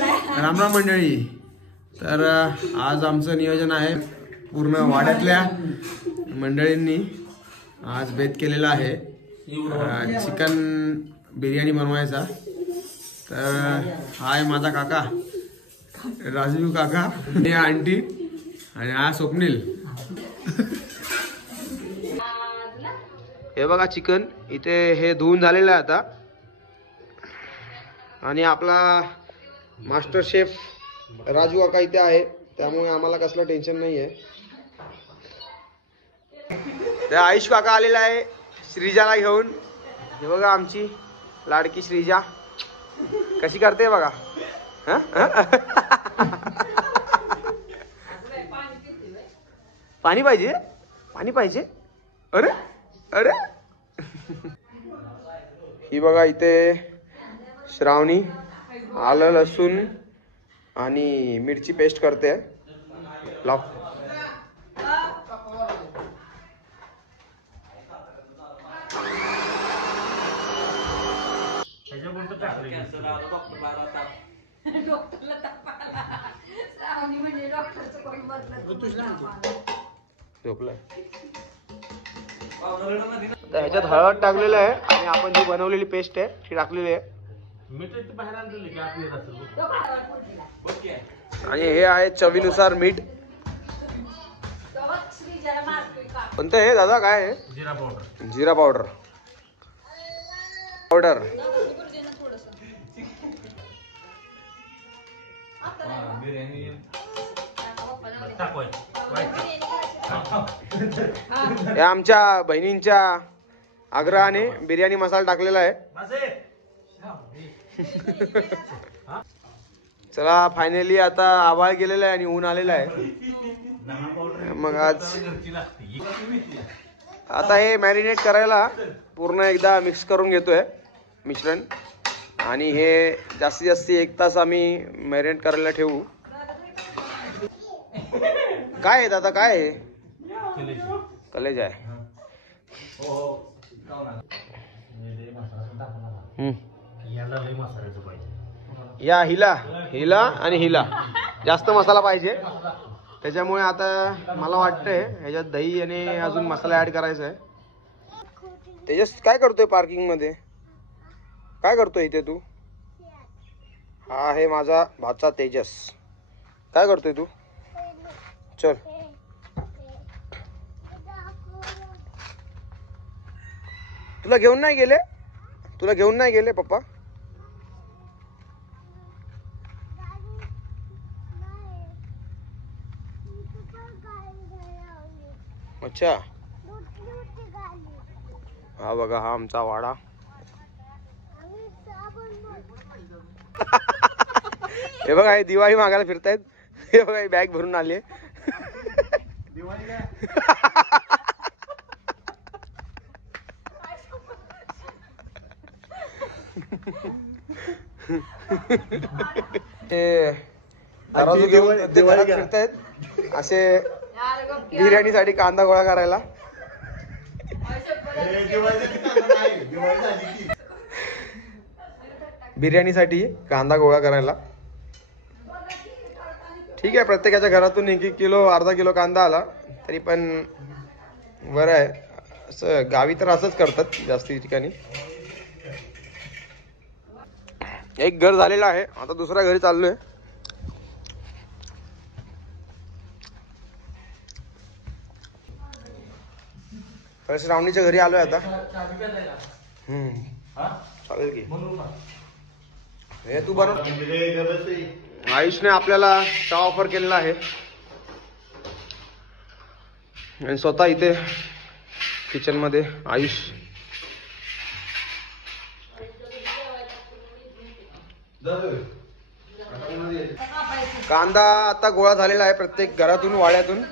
राम राम मंडळी. तर आज आमचं नियोजन आहे, पूर्ण वाड्यातल्या मंडळींनी आज बेत केलेला आहे चिकन बिर्याणी बनवायचा. तर हा आहे माझा काका राजू काका, हे आंटी आणि हा स्वप्नील. हे बघा चिकन इथे हे धुवून झालेलं आहे आता. आणि आपला मास्टर शेफ राजू काका इथे आहे, त्यामुळे आम्हाला कसलं टेन्शन नाही आहे. त्या आयुष काका आलेला आहे श्रीजाला घेऊन. हे बघा आमची लाडकी श्रीजा कशी करते बघा. पाणी पाहिजे, पाणी पाहिजे. अरे अरे ही बघा इथे श्रावणी आलं लसूण आणि मिरची पेस्ट करते. लाव. ह्याच्यात हळद टाकलेलं आहे आणि आपण जी बनवलेली पेस्ट आहे ती टाकलेली आहे. आणि हे आहे चवीनुसार मीठ. कोणतं आहे दादा, काय आहे? जिरा पावडर. जिरा पावडर पावडर. या आमच्या बहिणींच्या आग्रहाने बिर्याणी मसाला टाकलेला आहे. चला फायनली आता आवाळ गेलेला आहे आणि ऊन आलेला आहे. मग आज आता हे मॅरिनेट करायला पूर्ण एकदा मिक्स करून घेतोय मिश्रण. आणि हे जास्तीत जास्त 1 तास आम्ही मॅरिनेट करायला ठेवू. काय आहे दादा, काय आहे? कलेज आहे. या हिला हिला आणि हिला जास्त मसाला पाहिजे, त्याच्यामुळे आता मला वाटतंय ह्याच्यात दही आणि अजून मसाला ऍड करायचा आहे. तेजस काय करतोय पार्किंग मध्ये? काय करतोय इथे तू? हा आहे माझा भाचा तेजस. काय करतोय तू? चल. तुला घेऊन नाही गेले? तुला घेऊन नाही गेले पप्पा? अच्छा. हा बघा हा आमचा वाडा. हे बघा हे दिवाळी मागायला फिरतायत. हे बघा ही बॅग भरून आली. ते तराजू घेऊन फिरतायत असे बिर्याणीसाठी कांदा गोळा करायला. बिर्याणीसाठी कांदा गोळा करायला. ठीक आहे, प्रत्येकाच्या घरातून 1-1 किलो 1/2 किलो कांदा आला तरी पण बरं आहे. असं गावी तर असंच करतात जास्ती ठिकाणी. एक घर झालेलं आहे, आता दुसऱ्या घरी चाललोय. श्रावणीच्या घरी आलोय आता. चालेल की हे तू बनव. आयुषने आपल्याला चहा ऑफर केलेला आहे आणि स्वतः इथे किचन मध्ये आयुष. कांदा आता गोळा झालेला आहे प्रत्येक घरातून वाड्यातून.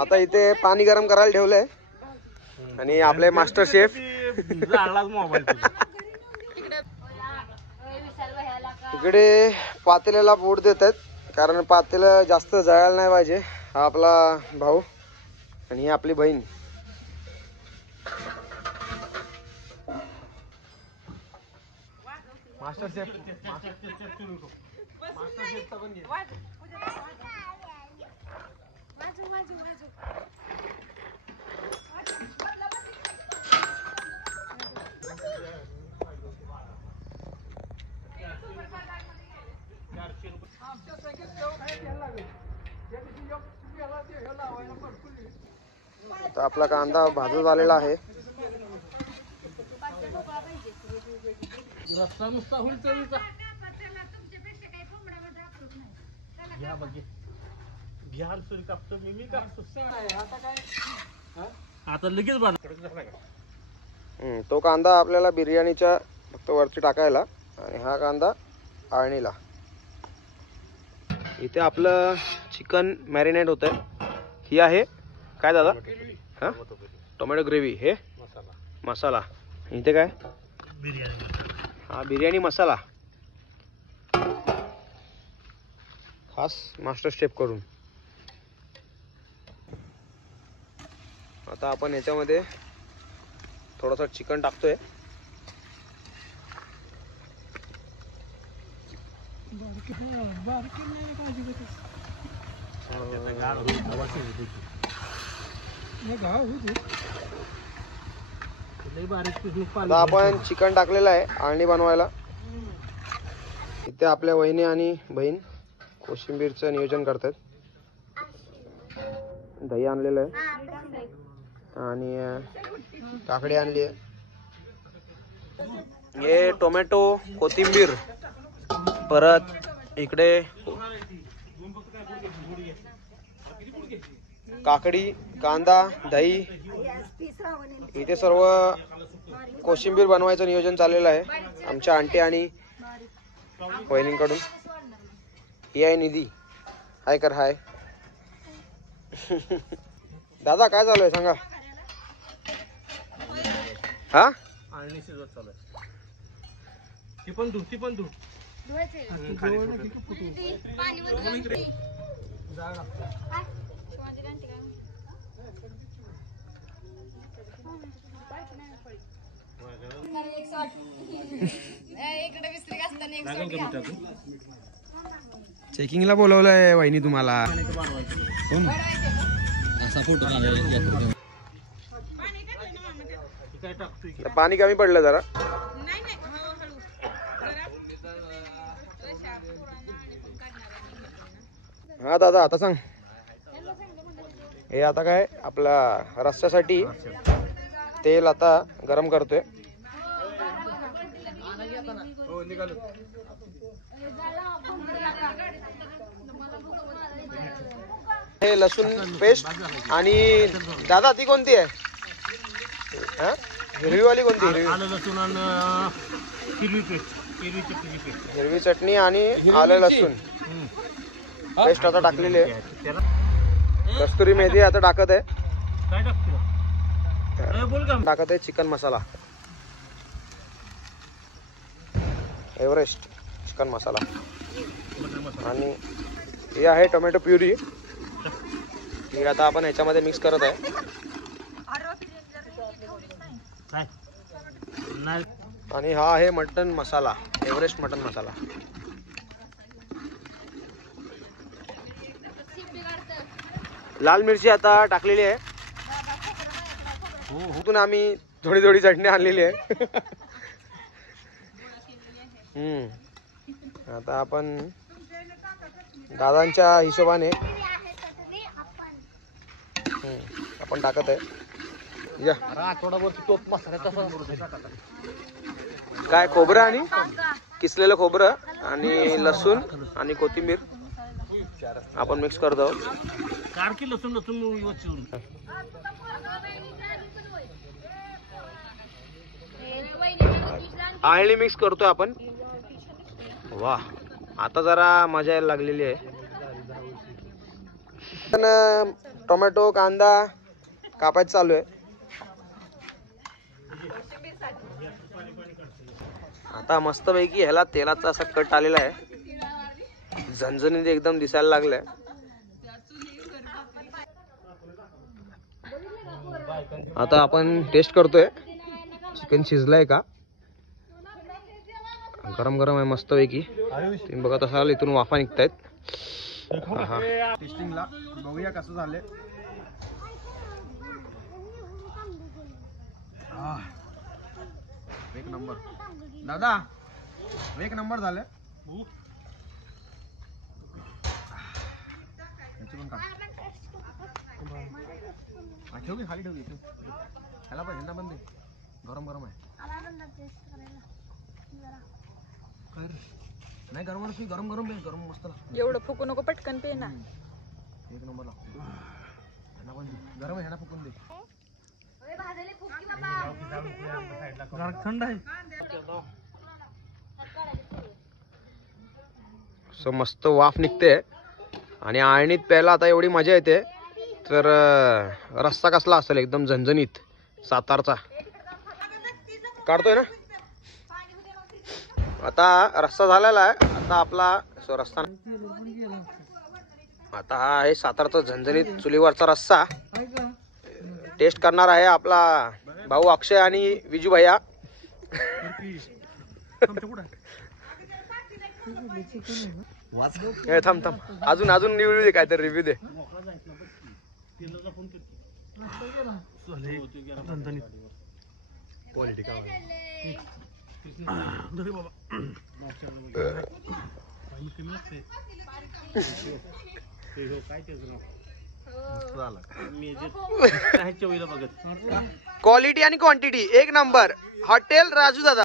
आता इथे पाणी गरम करायला ठेवलंय आणि आपले मास्टर शेफ इकडे पातेल्याला बोट देत आहेत. कारण पातेलं जास्त जळायला नाही पाहिजे. हा आपला भाऊ आणि ही आपली बहीण. मास्टर शेफ तर आपला कांदा भाजत आलेला आहे. आता लगेच तो कांदा आपल्याला बिर्याणीच्या फक्त वरती टाकायला आणि हा कांदा आळणीला. इथे आपलं चिकन मॅरिनेट होत आहे. ही आहे काय दादा? हा टोमॅटो ग्रेव्ही. हे मसाला. इथे काय? हा बिर्याणी मसाला खास मास्टर शेफ करून. आता आपण याच्यामध्ये थोडासा चिकन टाकतोय. आता आपण चिकन टाकलेलं आहे आळणी बनवायला. इथे आपल्या वहिनी आणि बहीण कोशिंबीरचं नियोजन करतात. दही आणलेलं आहे आणि काकडी आणली आहे. हे टोमॅटो, कोथिंबीर, परत इकडे काकडी, कांदा, दही. इथे सर्व कोशिंबीर बनवायचं नियोजन चाललेलं आहे आमच्या आंटी आणि वहिनींकडून. ही आहे निधी. हाय कर हाय. दादा काय चालू आहे सांगा? हा आळणी शिजवत चालू आहे. ती पण दूध चेकिंगला बोलवलंय वहिनी तुम्हाला. पाणी कमी पडलं जरा. हा दादा आता सांग. हे आता काय आपला रस्स्यासाठी तेल आता गरम करतोय. हे लसूण पेस्ट आणि दादा ती कोणती आहे? हिरवी वाली कोणती? आलं लसूण आणि हिरवी चटणी आणि आलं लसूण पेस्ट आता टाकलेली आहे. कस्तुरी मेथी आता टाकत आहे. काय टाकत आहे चिकन मसाला. एव्हरेस्ट चिकन मसाला. आणि हे आहे टोमॅटो प्युरी. ही आता आपण याच्यामध्ये मिक्स करत आहे. आणि हा आहे मटन मसाला. एव्हरेस्ट मटन मसाला. लाल मिरची आता टाकलेली आहे. तिथून आम्ही थोडी थोडी चटणी आणलेली आहे. आता आपण दादांच्या हिशोबाने आपण टाकत आहे. काय खोबरं आणि किसलेलं खोबरं आणि लसूण आणि कोथिंबीर आपण मिक्स करत आहोत. लसूण आळणी मिक्स करतोय आपण. वा आता जरा मजा यायला लागलेली आहे. टोमॅटो कांदा कापायचं चालू आहे. आता मस्तपैकी ह्याला तेलाचा असा कट आलेला आहे. झणझणीत एकदम दिसायला लागलंय. आता आपण टेस्ट करतोय चिकन शिजलंय का. गरम गरम आहे मस्त पैकी. तुम्ही बघत असाल इथून वाफा निघतायत. टेस्टिंगला बघूया कसं झालंय. एक नंबर दादा, एक नंबर झालं. ठेव की खाली, ठेव की ह्याला पण ह्यांना बंद गरम गरम आहे. नाही गरम गरम गरम गरम मस्त. एवढं फुकू नको, पटकन पे ना. एक नंबर लागतो. ह्यांना पण दे गरम आहे, ह्यांना फुकून दे. थंड आहे. सो मस्त वाफ निघते आणि आळणीत प्यायला आता एवढी मजा येते. तर रस्सा कसला असेल, एकदम झणझणीत सातारचा काढतोय ना. आता रस्सा झालेला आहे. आता आपला रस्सा, आता हा आहे सातारचा झणझणीत चुलीवरचा रस्सा. टेस्ट करणार आहे आपला भाऊ अक्षय आणि विजू भैया. थांब थांब, अजून अजून रिव्ह्यू दे, काहीतरी रिव्ह्यू दे. क्वालिटी काय क्वालिटी आणि क्वांटिटी एक नंबर. हॉटेल राजू दादा.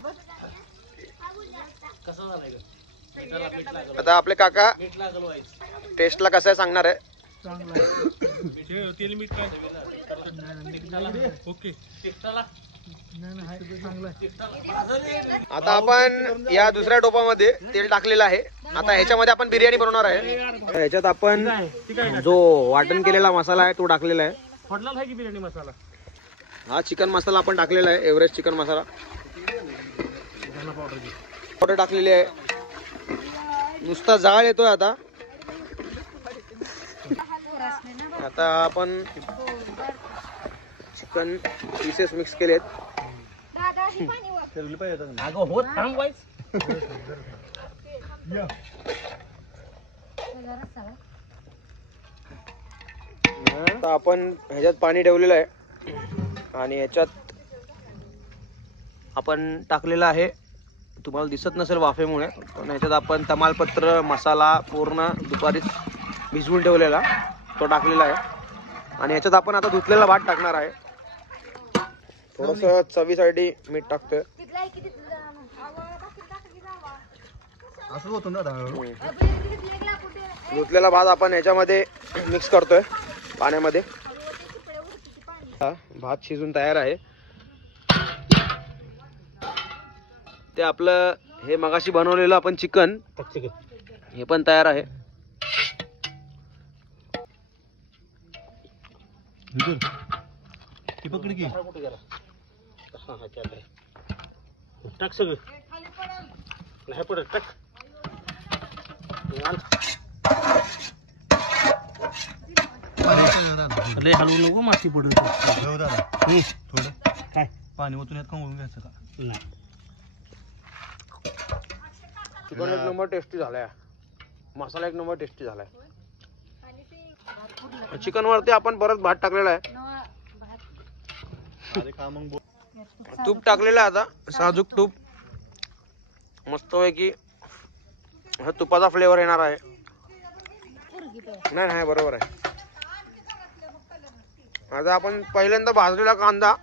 आता आपले काका टेस्टला कसं आहे सांगणार आहे. आता आपण या दुसऱ्या टोपामध्ये तेल टाकलेलं आहे. आता ह्याच्यामध्ये आपण बिर्याणी बनवणार आहे. ह्याच्यात आपण जो वाटण केलेला मसाला आहे तो टाकलेला आहे. बिर्याणी मसाला, हा चिकन मसाला आपण टाकलेला आहे. एव्हरेस्ट चिकन मसाला पावडर टाकलेली आहे. नुसता जाळ येतोय. आता आता आपण चिकन पीसेस मिक्स केलेत. आता आपण ह्याच्यात पाणी ठेवलेलं आहे आणि ह्याच्यात आपण टाकलेलं आहे. तुम्हाला दिसत नसेल वाफेमुळे, पण ह्याच्यात आपण तमालपत्र मसाला पूर्ण दुपारी भिजवून ठेवलेला तो टाकलेला आहे. आणि ह्याच्यात आपण आता धुतलेला भात टाकणार आहे. थोडस चवीसाठी मीठ टाकतोय. धुतलेला भात आपण ह्याच्यामध्ये मिक्स करतोय पाण्यामध्ये. भात शिजून तयार आहे. ते आपलं हे मगाशी बनवलेलं आपण चिकन हे पण तयार आहे. टाक सगळं नाही पडत, टाक. लय हलवू नको, माती पडत. थोडं काय पाणी ओतून यात खाऊन घ्यायचं का नाही. चिकन एक नंबर टेस्टी झालाय. मसाला एक नंबर टेस्टी झालाय. चिकन वरती आपण परत भात टाकलेला आहे. तूप टाकलेलं आहे. आता साजूक तूप मस्त पैकी तुपाचा फ्लेवर येणार आहे. नाही नाही बरोबर आहे. आता आपण पहिल्यांदा भाजलेला कांदा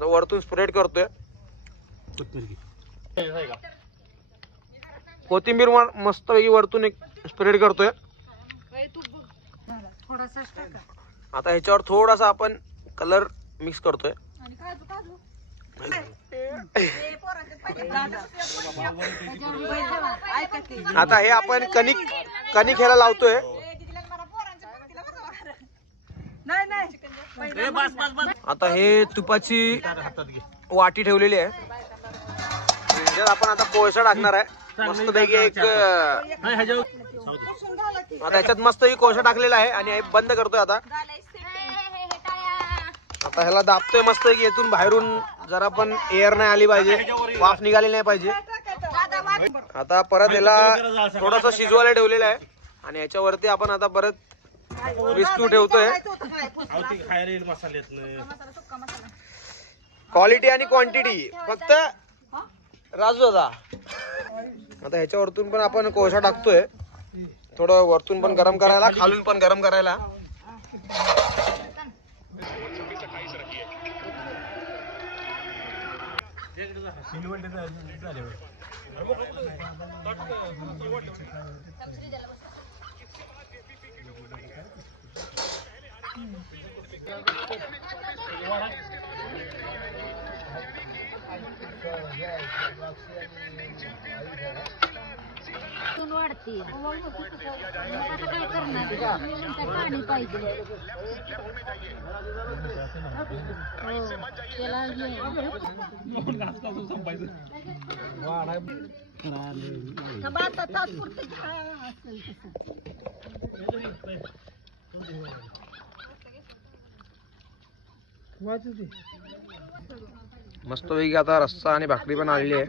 वरतून स्प्रेड करतोय. कोथिंबीर मस्त पैकी वरतून एक स्प्रेड करतोय. आता ह्याच्यावर थोडासा आपण कलर मिक्स करतोय. आता हे आपण कणिक ह्याला लावतोय. आता हे तुपाची वाटी ठेवलेली आहे. आपण आता कोळसा टाकणार आहे. मस्त पैकी एक आता ह्याच्यात मस्त ही कोळसा टाकलेला आहे आणि हे बंद करतोय आता. आता ह्याला दाबतोय मस्त की येथून बाहेरून जरा पण एअर नाही आली पाहिजे, वाफ निघाली नाही पाहिजे. आता परत ह्याला थोडस शिजवायला ठेवलेलं आहे आणि ह्याच्यावरती आपण आता परत विस्तू ठेवतोय. क्वालिटी आणि क्वांटिटी फक्त राजू दादा. आता ह्याच्यावरतून पण आपण कोळसा टाकतोय, थोडं वरतून पण गरम करायला, खालून पण गरम करायला. वाढते आता काय करणार, पाणी पाहिजे मस्त पैकी आता रस्सा आणि भाकरी पण आलेली आहे.